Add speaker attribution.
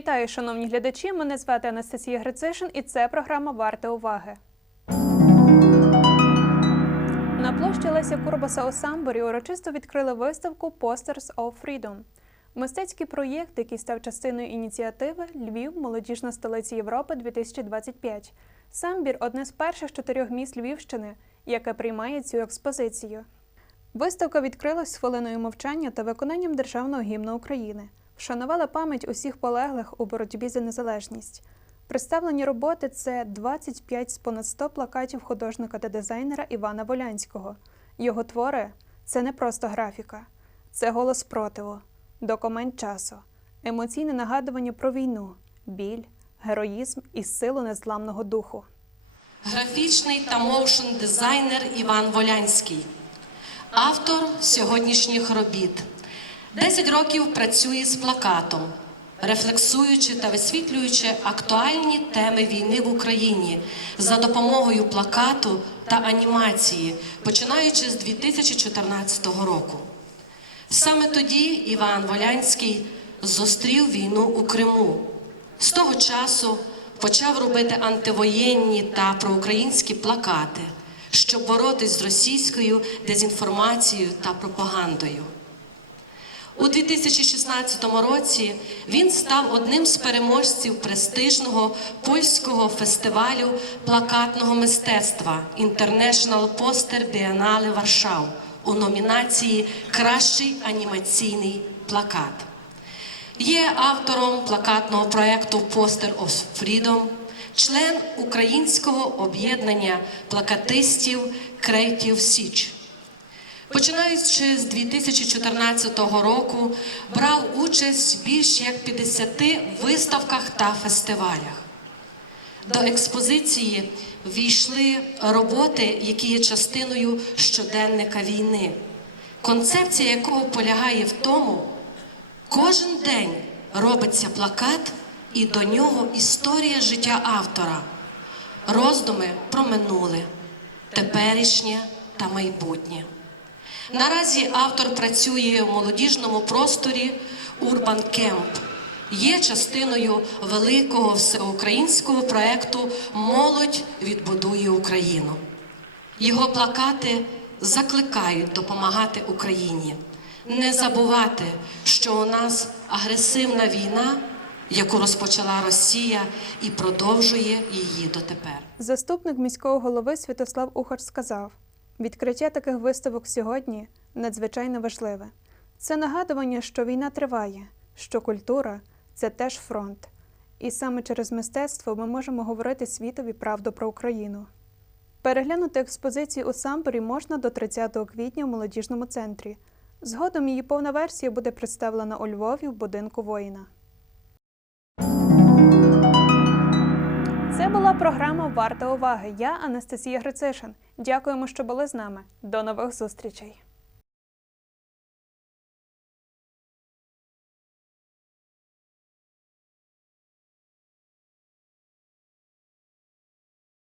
Speaker 1: Вітаю, шановні глядачі. Мене звати Анастасія Грицишин, і це програма Варта уваги. На площі Леся Курбаса у Самборі урочисто відкрили виставку Posters of Freedom. Мистецький проєкт, який став частиною ініціативи Львів, молодіжна столиця Європи 2025. Самбір одне з перших чотирьох міст Львівщини, яке приймає цю експозицію. Виставка відкрилась з хвилиною мовчання та виконанням державного гімну України. Вшанувала пам'ять усіх полеглих у боротьбі за незалежність. Представлені роботи це 25 з понад 100 плакатів художника та дизайнера Івана Волянського. Його твори це не просто графіка, це голос противу, документ часу, емоційне нагадування про війну, біль, героїзм і силу незламного духу.
Speaker 2: Графічний та моушн дизайнер Іван Волянський, автор сьогоднішніх робіт. 10 років працює з плакатом, рефлексуючи та висвітлюючи актуальні теми війни в Україні за допомогою плакату та анімації, починаючи з 2014 року. Саме тоді Іван Волянський зустрів війну у Криму. З того часу почав робити антивоєнні та проукраїнські плакати, щоб боротись з російською дезінформацією та пропагандою. У 2016 році він став одним з переможців престижного польського фестивалю плакатного мистецтва International Poster Biennale Варшав у номінації Кращий анімаційний плакат. Є автором плакатного проєкту Poster of Freedom, член українського об'єднання плакатистів Creative Січ. Починаючи з 2014 року, брав участь більш як 50 виставках та фестивалях. До експозиції війшли роботи, які є частиною щоденника війни, концепція якого полягає в тому, кожен день робиться плакат, і до нього історія життя автора, роздуми про минуле, теперішнє та майбутнє. Наразі автор працює в молодіжному просторі Урбан Кемп. Є частиною великого всеукраїнського проекту Молодь відбудує Україну. Його плакати закликають допомагати Україні, не забувати, що у нас агресивна війна, яку розпочала Росія, і продовжує її дотепер.
Speaker 1: Заступник міського голови Святослав Ухар сказав: відкриття таких виставок сьогодні надзвичайно важливе. Це нагадування, що війна триває, що культура це теж фронт. І саме через мистецтво ми можемо говорити світові правду про Україну. Переглянути експозицію у Самборі можна до 30 квітня в молодіжному центрі. Згодом її повна версія буде представлена у Львові в будинку воїна. Це була програма Варта уваги. Я Анастасія Грицишин. Дякуємо, що були з нами. До нових зустрічей.